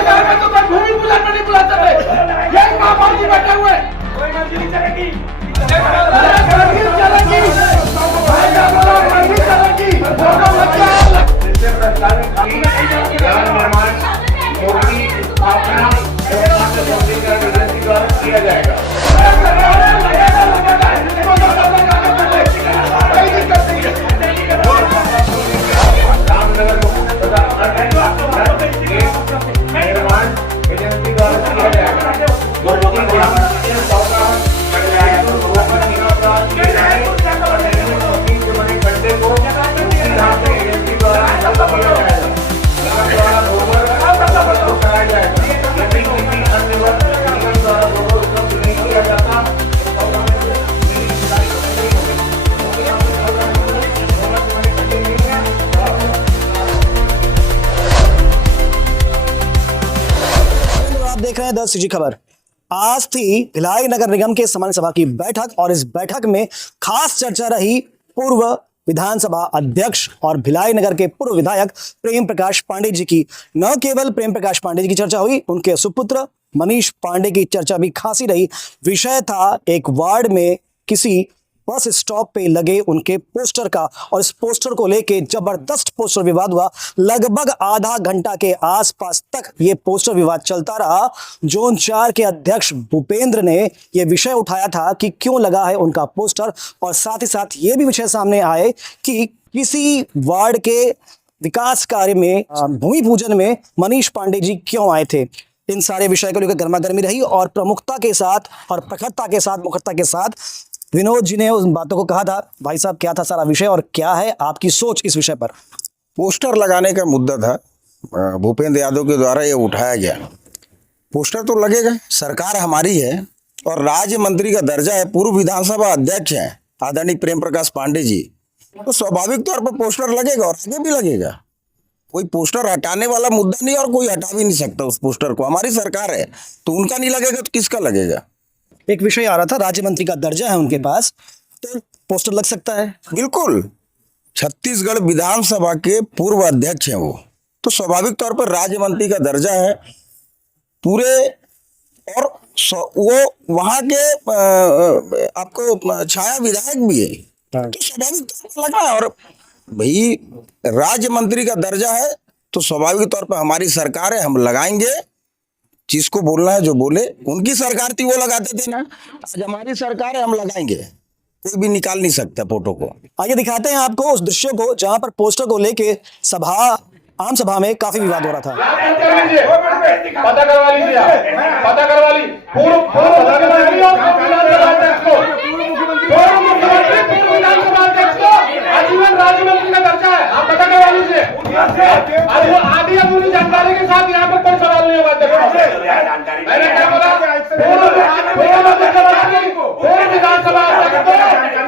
सरकार में तो कोई भूमि पूजन में नहीं बुलाते थे, ये महापौर जी बैठे हुए कोई मर्जी नहीं चलेगी, किया जाएगा। देख रहे हैं 10 सीजी खबर। आज थी भिलाई नगर निगम के सामान्य सभा की बैठक और इस बैठक में खास चर्चा रही पूर्व विधानसभा अध्यक्ष और भिलाई नगर के पूर्व विधायक प्रेम प्रकाश पांडे जी की। न केवल प्रेम प्रकाश पांडे जी की चर्चा हुई, उनके सुपुत्र मनीष पांडे की चर्चा भी खासी रही। विषय था एक वार्ड में किसी बस स्टॉप पे लगे उनके पोस्टर का, और इस पोस्टर को लेके जबरदस्त पोस्टर विवाद हुआ। लगभग आधा घंटा के आसपास तक ये पोस्टर विवाद चलता रहा। जोन 4 के अध्यक्ष भूपेंद्र ने यह विषय उठाया था कि क्यों लगा है उनका पोस्टर, और साथ ही साथ ये भी विषय सामने आए कि किसी वार्ड के विकास कार्य में भूमि पूजन में मनीष पांडे जी क्यों आए थे। इन सारे विषय को लेकर गर्मागर्मी रही और प्रमुखता के साथ और प्रखरता के साथ मुखरता के साथ विनोद जी ने उन बातों को कहा था। भाई साहब, क्या था सारा विषय और क्या है आपकी सोच इस विषय पर? पोस्टर लगाने का मुद्दा था, भूपेंद्र यादव के द्वारा ये उठाया गया। पोस्टर तो लगेगा, सरकार हमारी है और राज्य मंत्री का दर्जा है, पूर्व विधानसभा अध्यक्ष हैं आदरणीय प्रेम प्रकाश पांडे जी, तो स्वाभाविक तौर पर पोस्टर लगेगा और आगे भी लगेगा। कोई पोस्टर हटाने वाला मुद्दा नहीं और कोई हटा भी नहीं सकता उस पोस्टर को। हमारी सरकार है तो उनका नहीं लगेगा तो किसका लगेगा। एक विषय आ रहा था, राज्य मंत्री का दर्जा है उनके पास, तो पोस्टर लग सकता है। बिल्कुल, छत्तीसगढ़ विधानसभा के पूर्व अध्यक्ष हैं वो, तो स्वाभाविक तौर पर राज्य मंत्री का दर्जा है पूरे, और वो वहां के आपको छाया विधायक भी है, तो स्वाभाविक तौर पर लगा है। और भाई राज्य मंत्री का दर्जा है तो स्वाभाविक तौर पर हमारी सरकार है, हम लगाएंगे। जिसको बोलना है जो बोले, उनकी सरकार थी वो लगाते थे ना, आज हमारी सरकार है हम लगाएंगे, कोई भी निकाल नहीं सकता फोटो को। आइए दिखाते हैं आपको उस दृश्य को जहां पर पोस्टर को लेके आम सभा में काफी विवाद हो रहा था। पता करवा लीजिए, पता करवा ली आजीवन राज्य मंत्री का दर्जा है, आप पता करवा लीजिए। आधी अधूरी जानकारी के साथ यहाँ पर कोई सवाल नहीं होगा। मैंने क्या बोला, पूर्व विधानसभा अध्यक्ष को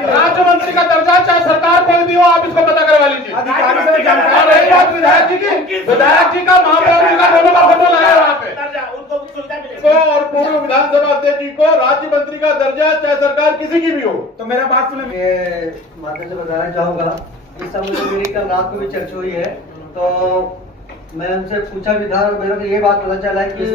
राज्य मंत्री का दर्जा, चाहे सरकार कोई भी हो, आप इसको पता करवा लीजिए। और रही बात विधायक जी की, विधायक जी का महापौर जी का दोनों का फोटो लगाया वहाँ पे, और पूर्व विधानसभा अध्यक्ष जी को राज्य मंत्री का दर्जा, चाहे सरकार किसी की भी हो। तो मेरा बात सुने, माता से बताना चाहूंगा, इस समय मेरी कल रात को भी चर्चा हुई है, तो मैं उनसे पूछा भी था और मेरे को ये बात पता चला है कि जो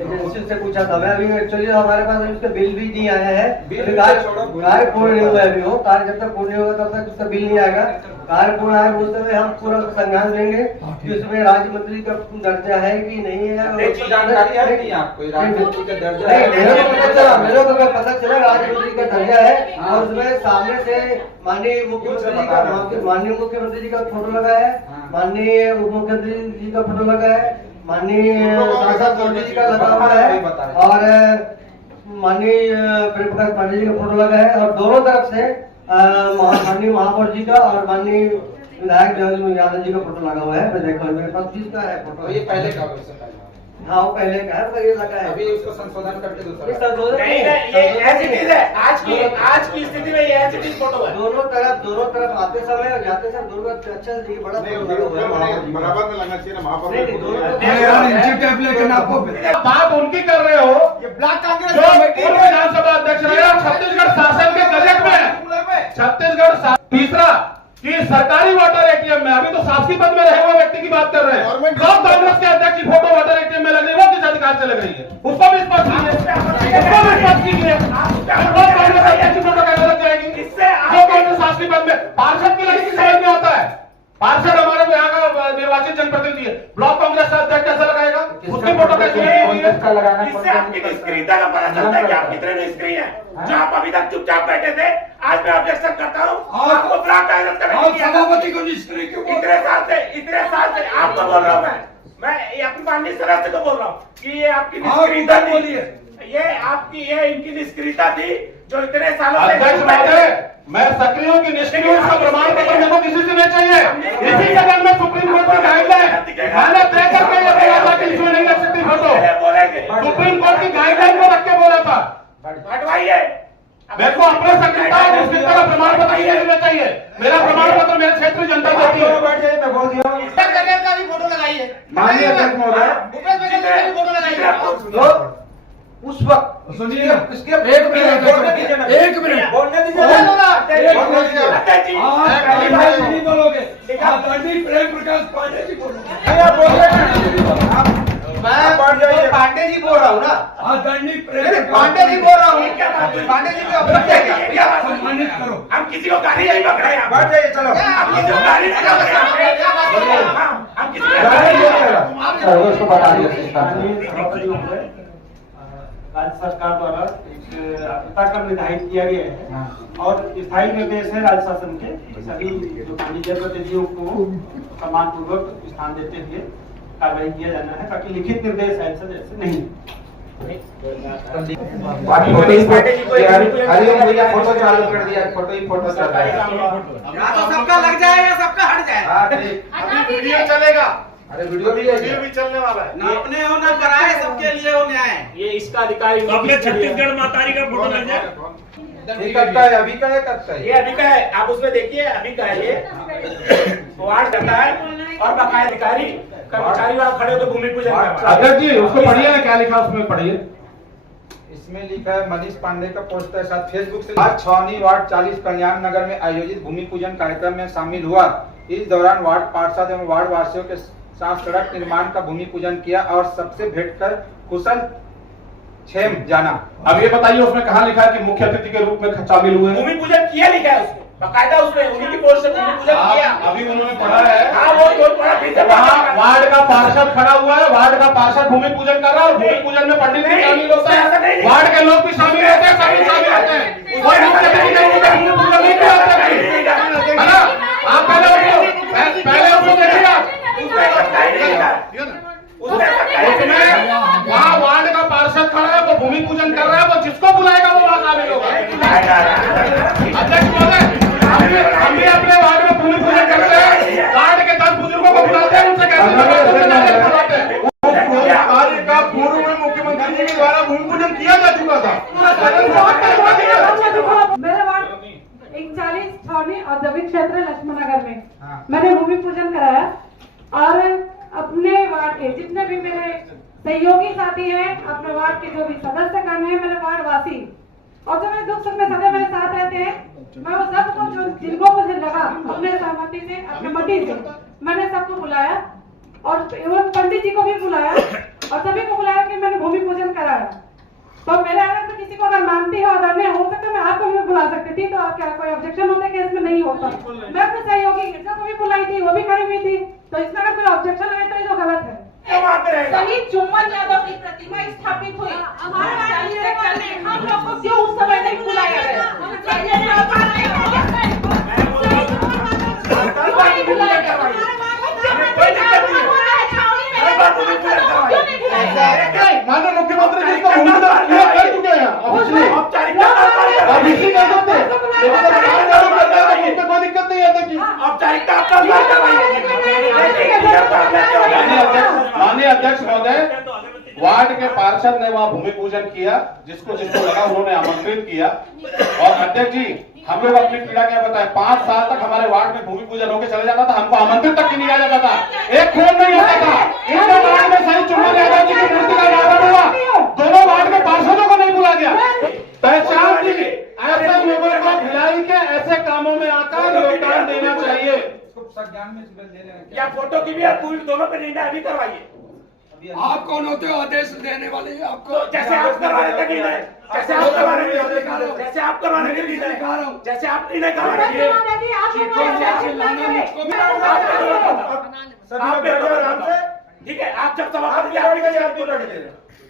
एजेंसी से पूछा था मैं, अभी एक्चुअली हमारे पास उसका बिल भी नहीं आया है, कार्य पूर्ण नहीं हुआ है अभी। वो कार्य जब तक पूर्ण नहीं होगा तब तक उसका बिल नहीं आएगा। कार्य पूर्ण आए उस समय हम पूरा संज्ञान लेंगे कि उसमें राज्य मंत्री का दर्जा है कि नहीं है। जानकारी है नहीं आपको राज्य मंत्री का दर्जा? मेरे को पता चला राज्य मंत्री का दर्जा है, और उसमें सामने से माननीय मुख्यमंत्री जी का फोटो लगा है, माननीय उप मुख्यमंत्री जी का फोटो लगा है, माननीय सांसद चौधरी जी का लगा हुआ है, और माननीय प्रेम प्रकाश पांडे जी का फोटो लगा है, और दोनों तरफ से माननीय महापौर जी का और माननीय विधायक यादव जी का फोटो लगा हुआ है। मैं देखा मेरे पास जिसका है फोटो, ये पहले का हाँ वो पहले का है, पर ये लगा है अभी उसको संशोधन करके दूसरा नहीं, ये एज इट इज है। आज की स्थिति में ये एज इट इज फोटो है। दोनों तरफ आते समय और जाते समय दोनों अच्छा से बड़ा बराबर में लगना चाहिए ना महापौर। बात उनकी कर रहे हो, ये ब्लॉक कांग्रेस पूर्व विधानसभा अध्यक्ष रहे, छत्तीसगढ़ शासन के गजट में, छत्तीसगढ़ तीसरा कि सरकारी वाटर एटीएम में, अभी तो शासकीय पद में रहे हुए व्यक्ति की बात कर रहे हैं, ब्लॉक कांग्रेस के अध्यक्ष की फोटो वाटर एटीएम में लग रही है, वो किस अधिकार से लग रही है? उसको भी स्पष्ट कीजिए, उसको भी स्पष्ट कीजिए। ब्लॉक कांग्रेस अध्यक्ष की फोटो कैसे लग जाएगी? जो कांग्रेस शासकीय पद में, पार्षद की लगी समझ में आता है। पार्षद हमारे यहाँ का निर्वाचित जनप्रतिनिधि है, ब्लॉक कांग्रेस का अध्यक्ष कैसे लगाएगा? उसकी फोटो कैसे लगी है? इससे आपकी निष्क्रियता का पता चलता है कि आप कितने निष्क्रिय हैं। जो आप अभी तक चुपचाप बैठे थे, आज मैं ऑब्जेक्शन करता हूँ। आपको ब्लॉक कांग्रेस का नहीं किया। सभापति को निष्क्रिय क्यों? इतने साल से आपको बोल रहा हूँ मैं ये अपनी माननीय सदस्य को बोल रहा हूँ कि ये आपकी निष्क्रियता थी, ये आपकी ये इनकी निष्क्रियता थी जो इतने सालों से। अध्यक्ष महोदय, मैं सक्रिय हूँ कि निष्क्रिय हूँ, इसका प्रमाण पत्र मेरे को किसी से नहीं चाहिए। इसी जगह में सुप्रीम कोर्ट की गाइडलाइन मैंने तय करके ये बोला था कि इसमें नहीं लग सकती फोटो। बोलेंगे सुप्रीम कोर्ट की गाइडलाइन को रख के बोला था। हटवाइए। मेरे को अपने सक्रियता और निष्क्रियता का प्रमाण पत्र नहीं देना चाहिए। मेरा प्रमाण पत्र मेरे क्षेत्रीय जनता देती है। भूपेश बघेल का भी फोटो लगाइए। माननीय अध्यक्ष महोदय, भूपेश बघेल का भी फोटो लगाइए। तो उस वक्त सुनिए, इसके एक मिनट बोलने दीजिए। अध्यक्ष जी, नहीं बोलोगे, आप पंडित प्रेम प्रकाश पांडे जी बोलो। मैं पांडे जी बोल रहा हूँ ना, दंडित पांडे जी बोल रहा हूँ। पांडे जी का अध्यक्ष है क्या? सम्मानित करो। हम किसी को गाली नहीं बक रहे हैं। बैठ जाइए, चलो। हम किसी को गाली नहीं बक रहे हैं। हम किसी को उसको बता दीजिए। राज्य सरकार द्वारा एक अर्थक्रम निर्धारित किया गया है और स्थायी निर्देश है राज्य शासन के सभी जो माननीय प्रतिनिधियों को सम्मानपूर्वक स्थान देते हुए कार्रवाई किया जाना है, ताकि लिखित निर्देश ऐसे जैसे नहीं। फोटो चालू कर दिया, फोटो चल रहा है। सबका लग जाएगा, सबका हट जाएगा। वीडियो चलेगा, अरे वीडियो भी चलने वाला है। ना अपने हो ना कराए, सबके लिए हो न्याय। ये इसका अधिकारी अपने छत्तीसगढ़ मातारी का फोटो लग जाए। करता है, अभी का है, करता है। ये अभी का है, आप उसमें देखिए अभी का है। ये वार्ड करता है और बकाया अधिकारी कर्मचारी वहाँ खड़े होकर भूमि पूजन करवा। अध्यक्ष जी, उसको पढ़िए ना, क्या लिखा उसमें पढ़िए। इसमें लिखा है मनीष पांडे का पोस्ट है साथ फेसबुक से। आज छावनी वार्ड 40 कल्याण नगर में आयोजित भूमि पूजन कार्यक्रम में शामिल हुआ। इस दौरान वार्ड पार्षद एवं वार्ड वासियों के साथ सड़क निर्माण का भूमि पूजन किया और सबसे भेंट कर कुशल क्षेम जाना। अब ये बताइए उसमें कहाँ लिखा है कि मुख्य अतिथि के रूप में शामिल हुए? भूमि पूजन किया लिखा है उसमें, बकायदा उसमें उन्हीं की पोस्ट से भूमि पूजन किया। अभी उन्होंने पढ़ा है। हाँ वो पढ़ा, फिर से वहाँ वार्ड का पार्षद खड़ा हुआ है, वार्ड का पार्षद भूमि पूजन कर रहा है और भूमि पूजन में पंडित भी शामिल होता है, वार्ड के लोग भी शामिल होते हैं, सभी शामिल होते हैं। कोई मुख्य अतिथि के रूप में भूमि पूजन नहीं किया जाता है ना? आप पहले उसको देखिए। उसमें वहाँ वार्ड का पार्षद खड़ा है, वो भूमि पूजन कर रहा है, वो जिसको बुलाएगा वो वहाँ शामिल होगा। अध्यक्ष महोदय, हम भी अपने वार्ड में भूमि पूजन करते हैं, वार्ड के 10 बुजुर्गों को बुलाते हैं, उनसे कहते हैं का पूर्व में मुख्यमंत्री जी के द्वारा भूमि पूजन किया जा चुका था। मेरा वार्ड 41 छावनी औद्योगिक क्षेत्र लक्ष्मण नगर में मैंने भूमि पूजन कराया और अपने वार्ड के जितने भी मेरे सहयोगी साथी हैं, अपने वार्ड के जो भी सदस्यगण हैं, मेरे वार्ड वासी और जो मेरे दुख सुख में सदैव मेरे साथ रहते हैं, मैं वो सबको जो जिनको मुझे लगा अपने सहमति से, अपने मति से मैंने सबको बुलाया और एवं पंडित जी को भी बुलाया और सभी को बुलाया कि मैंने भूमि पूजन कराया। तो मेरे अगर तो किसी को अगर मानती है और नहीं हो सकता, मैं आपको भी बुला सकती थी, तो क्या कोई ऑब्जेक्शन होता कि इसमें नहीं होता? मैं अपने सहयोगी गिरजा को भी बुलाई थी, वो भी खड़ी हुई थी, तो इसमें अगर कोई ऑब्जेक्शन है तो ये तो गलत है। शहीद चुम्बन यादव की प्रतिमा स्थापित हुई, हम लोग को क्यों उस समय नहीं बुलाया गया? माननीय मुख्यमंत्री जी को भूमि पूजन किया कर चुके हैं, अब इसी का कोई दिक्कत नहीं है। देखिए माननीय अध्यक्ष महोदय, वार्ड के पार्षद ने वहाँ भूमि पूजन किया, जिसको जिसको लगा उन्होंने आमंत्रित किया। और अध्यक्ष जी, हम लोग अपनी पीड़ा क्या बताएं, 5 साल तक हमारे वार्ड में भूमि पूजन होकर चले जाता था, हमको आमंत्रित तक नहीं किया जाता था, एक खून नहीं होता था। इनके वार्ड में शहीद चुम्बन यादव जी की मूर्ति का अनावरण हुआ, दोनों वार्ड के पार्षदों को नहीं बुला गया। पहचान दी, ऐसे लोगों को भिलाई के ऐसे कामों में आकर योगदान देना चाहिए। दोनों पे निर्णय अभी करवाइए। आप कौन होते हो आदेश देने वाले? आपको जैसे आप करवाने का निर्णय, जैसे आप करवाने का निर्णय, जैसे आप करवाने का निर्णय, जैसे आप निर्णय करवाने के ठीक है। आप जब सभा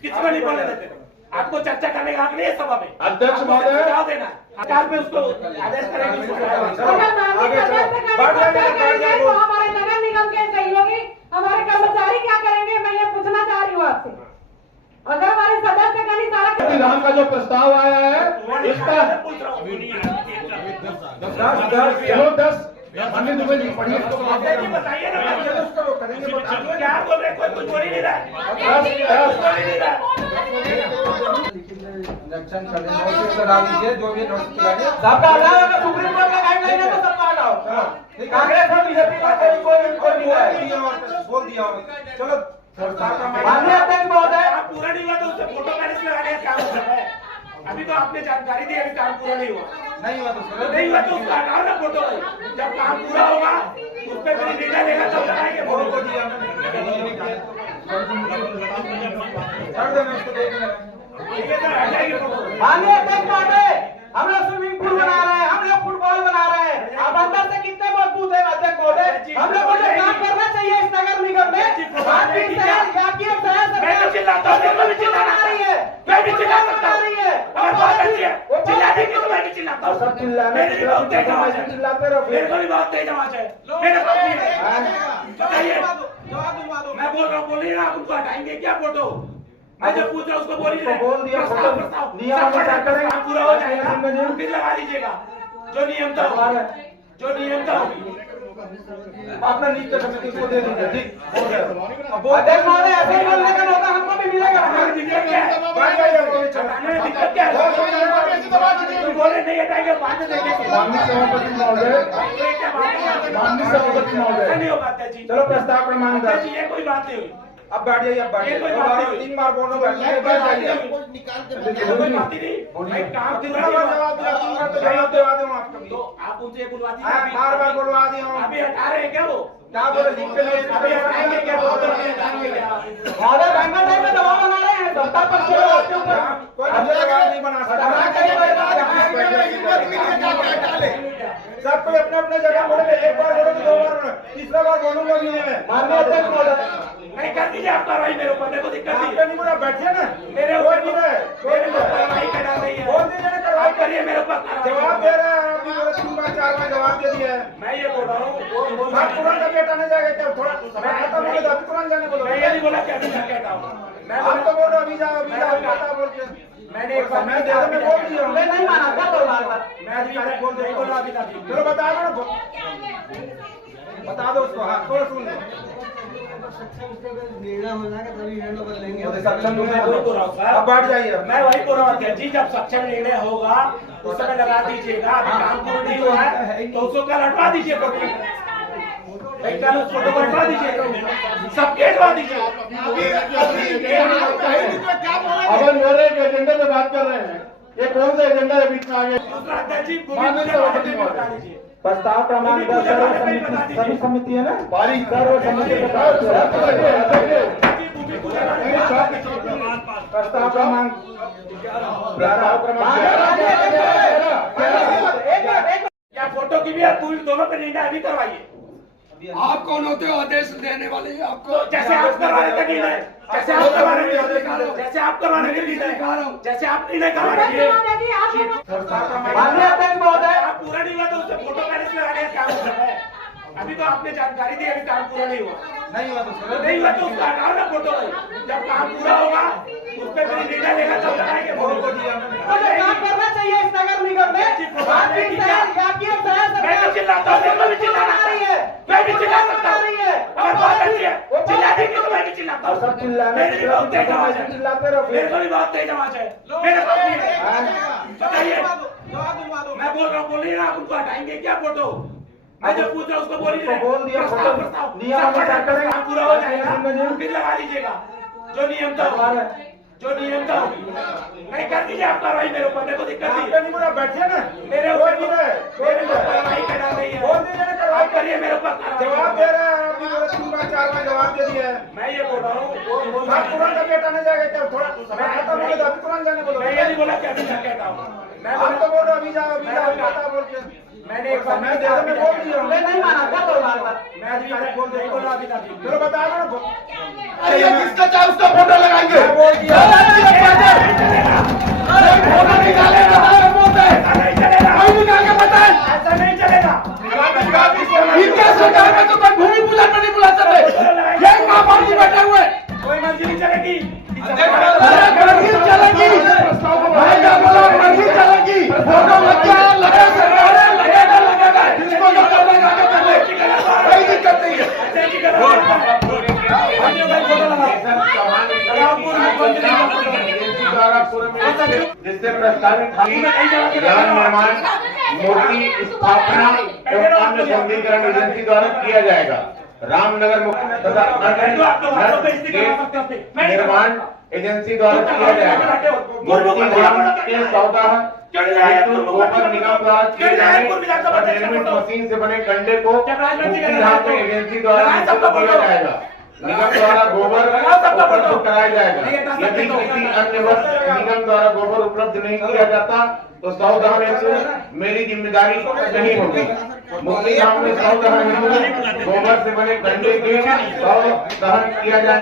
किसको नहीं बोलने देते? आपको चर्चा करने का हक नहीं है सभा में। अध्यक्ष महोदय सुझाव देना सरकार पे उसको आदेश करेंगे। तो हमारे नगर निगम के सहयोगी हमारे कर्मचारी क्या करेंगे, मैं ये पूछना चाह रही हूँ आपसे। अगर हमारे सदस्य का नहीं सारा विधान का जो प्रस्ताव आया है इसका चलो 10 माननीय दुबे जी पढ़िए। बताइए ना, क्या बोल रहे? कोई कुछ बोल ही नहीं रहा है। इलेक्शन चले नोटिस लगा दीजिए, जो भी नोटिस लगाइए सबका हटाओ। अगर सुप्रीम कोर्ट का गाइडलाइन है तो सबका हटाओ। कांग्रेस और बीजेपी का कोई नहीं है। बोल दिया चलो। माननीय अध्यक्ष महोदय, आप पूरा नहीं हुआ तो उससे फोटो मैनेज लगाने का काम होता है। अभी तो आपने जानकारी दी, अभी काम पूरा नहीं हुआ। नहीं हुआ तो नहीं हुआ तो उसका हटाओ ना फोटो। जब काम पूरा होगा उस पर फिर निर्णय लेगा तब लगाएंगे फोटो को। कर देना उसको, देख लेना। ठीक है सर, हटाएंगे फोटो। माननीय अध्यक्ष महोदय, हम लोग स्विमिंग पूल बना रहे हैं, हम लोग फुटबॉल बना रहे हैं। आप अंदर से कितने मजबूत है अध्यक्ष महोदय? हम लोग को जो काम करना चाहिए इस नगर निगम में, आपकी शहर आपकी एक शहर मैं तो चिल्लाता हूँ, मैं भी चिल्ला रही है, मैं भी चिल्ला सकता हूँ। और बात अच्छी है, चिल्लाने की तो मैं भी चिल्लाता हूँ। मेरी भी बहुत तेज आवाज है, मेरे को भी बहुत तेज आवाज है। मेरे को भी है। बताइए, मैं बोल रहा हूँ, बोलिए ना, आप उनको हटाएंगे क्या फोटो? मैं जब पूछ रहा हूँ उसको बोलिए। बोल दिया नियम अनुसार करेंगे, पूरा हो जाएगा फिर लगा लीजिएगा। जो नियम था जो नियम था अपना नीचे समिति को दे दीजिए। ठीक अध्यक्ष महोदय, ऐसे बोलने का मौका हमको भी मिलेगा। दिक्कत क्या है? बोले नहीं हटाएंगे, बाद में देंगे। माननीय सभापति महोदय, माननीय सभापति महोदय, नहीं हो पाता जी। चलो प्रस्ताव क्रमांक 10। ये कोई बात नहीं हुई। अब बैठ जाइए, अब बैठ जाइए। 3 बार बोलो, बैठ जाइए। कोई बात ही नहीं। भाई काम पूरा हुआ। तो आप उनसे बुलवा दीजिए। बार बुलवा दिया। अभी हटा रहे हैं क्या वो? क्या बोले? लिख के ले। अभी हटाएंगे क्या? हटाएंगे क्या? महोदय, बैंगन टाइप में दबाव बना रहे हैं, सत्ता पर से आपके ऊपर कोई नहीं बना सकता। सब कोई अपने अपने जगह बोले। एक बार बोलो, 2 बार बोलो, तीसरा बार बोलूंगा भी मैं। माननीय अध्यक्ष महोदय, नहीं कर दीजिए आप कार्रवाई। मेरे ऊपर मेरे को दिक्कत नहीं आपने नहीं बोला, बैठिए ना। मेरे ऊपर नहीं है, मेरे ऊपर कार्रवाई करा रही है। बोल दीजिए ना, आप करिए मेरे ऊपर जवाब दे रहे हैं। आप भी बोले 3 बार 4 बार जवाब दे दिया है। मैं ये बोल रहा हूँ आप तुरंत अभी हटाने जाएगा क्या? थोड़ा समय खत्म हो गया, अभी तुरंत जाने बोलो। मैं ये नहीं बोला कि अभी तक कहता हूँ। मैं आप तो बोलो अभी जाओ, अभी जाओ, बता बोल के। मैंने एक बार मैं दे दो, मैं बोल दिया। मैं नहीं माना क्या बोल रहा था? मैं अधिकारी बोल नहीं बोला अभी तक। चलो बता दो ना, बता दो उसको। हाँ, थोड़ा सुन लो। निर्णय हो जाएगा तभी निर्णय बदलेंगे। सक्षम मैं वही बोल रहा हूँ सर। अब बैठ जाइए। मैं वही बोल रहा हूँ जी, जब सक्षम निर्णय होगा उस समय लगा दीजिएगा। अभी काम पूरा नहीं हुआ है तो उसको कल हटवा दीजिए फोटो। कल उस फोटो को हटवा दीजिए, सबके हटवा दीजिए। अपन बोल रहे हैं कि एजेंडे पे बात कर रहे हैं, ये कौन सा एजेंडा है बीच में आगे? दूसरा अध्यक्ष जी, माननीय सभापति महोदय, बता दीजिए। प्रस्ताव क्रमांक 10 सभी समिति है ना? पारित सर्व समिति के साथ प्रस्ताव क्रमांक 11। क्या फोटो की भी आप पूरी दोनों पे निर्णय अभी करवाइए। आप कौन होते हो आदेश देने वाले? आपको जैसे आप करवाने का निर्णय, जैसे आप करवाने का निर्णय, जैसे आप करवाने का निर्णय, जैसे आप निर्णय करवाइए। माननीय अध्यक्ष महोदय, आप पूरा नहीं हुआ तो उससे फोटो मैनेज लगाने का काम होता है। अभी तो आपने जानकारी दी, अभी काम पूरा नहीं हुआ। नहीं हुआ तो नहीं हुआ तो उसका हटाओ ना फोटो। जब काम पूरा होगा उस पर फिर निर्णय लेगा तब लगाएंगे फोटो को। तो जो काम करना चाहिए इस नगर निगम में, आपकी शहर आपकी एक शहर मैं तो चिल्लाता हूँ, मेरे को भी चिल्ला रही है, मैं भी चिल्ला सकता हूँ। और बात अच्छी है, चिल्लाने की तो मैं भी चिल्लाता हूँ। मेरी भी बहुत तेज आवाज है, मेरे को भी बहुत तेज आवाज है। मेरे को भी है। बताइए, मैं बोल रहा हूँ, बोलिए ना, आप उनको हटाएंगे क्या फोटो? मैं जब पूछ रहा हूँ उसको बोलिए। बोल दिया। नियम अनुसार करेंगे, पूरा हो जाएगा फिर लगा लीजिएगा। जो नियम था नहीं कर दीजिए आप कार्रवाई। मेरे ऊपर मेरे को दिक्कत नहीं। आपने नहीं बोला, बैठिए ना। मेरे ऊपर कार्रवाई करा रही है। बोल दीजिए ना, आप करिए मेरे ऊपर जवाब दे रहे हैं। आप भी बोला 3 बार 4 बार जवाब दे दिया है। मैं ये बोल रहा हूँ बात तुरंत अभी हटाने जाएगा क्या? थोड़ा समय खत्म हो गया, अभी तुरंत जाने बोलो। मैं ये नहीं बोला कि अभी जा कहता हूँ। मैं आप तो बोल रहे हो अभी जाओ बता बोल के। मैंने एक बार मैं दे दो, मैं बोल दिया हूँ। नहीं माना क्या करो बार-बार। मैं अधिकारी बोल नहीं बोला अभी तक। चलो बता दो ना। अरे ये किसका चाहे उसका फोटो लगाएंगे। मैं बोल दिया। फोटो निकालेगा बोलते नहीं चलेगा। कोई निकाल के बताए। ऐसा नहीं चलेगा। इनके सरकार में तो कोई भूमि पूजन में नहीं बुला सकते। ये महापौर जी बैठे हुए कोई मर्जी नहीं चलेगी। मर्जी चलेगी। भाई का बोला मर्जी चलेगी। फोटो लग गया लगे सरकार लगेगा जिसको जो करना जाके कर ले। कोई दिक्कत नहीं है। जिससे प्रस्तावित ज्ञान निर्माण मूर्ति स्थापना एवं अन्य सौंदर्यीकरण एजेंसी द्वारा किया जाएगा। रामनगर तथा निर्माण एजेंसी द्वारा किया जाएगा। मूर्ति धाम के सौदा गोबर निगम द्वारा किए जाने और निर्मित मशीन से बने कंडे को मूर्ति धाम के एजेंसी द्वारा किया जाएगा। निगम द्वारा गोबर उपलब्ध कराया जाएगा। यदि किसी अन्य वर्ष निगम द्वारा गोबर उपलब्ध नहीं किया जाता तो 100 दहन हेतु मेरी जिम्मेदारी नहीं होगी। मुक्ति धाम में 100 दहन हेतु गोबर से बने कंडे के 100 दहन किया जाए।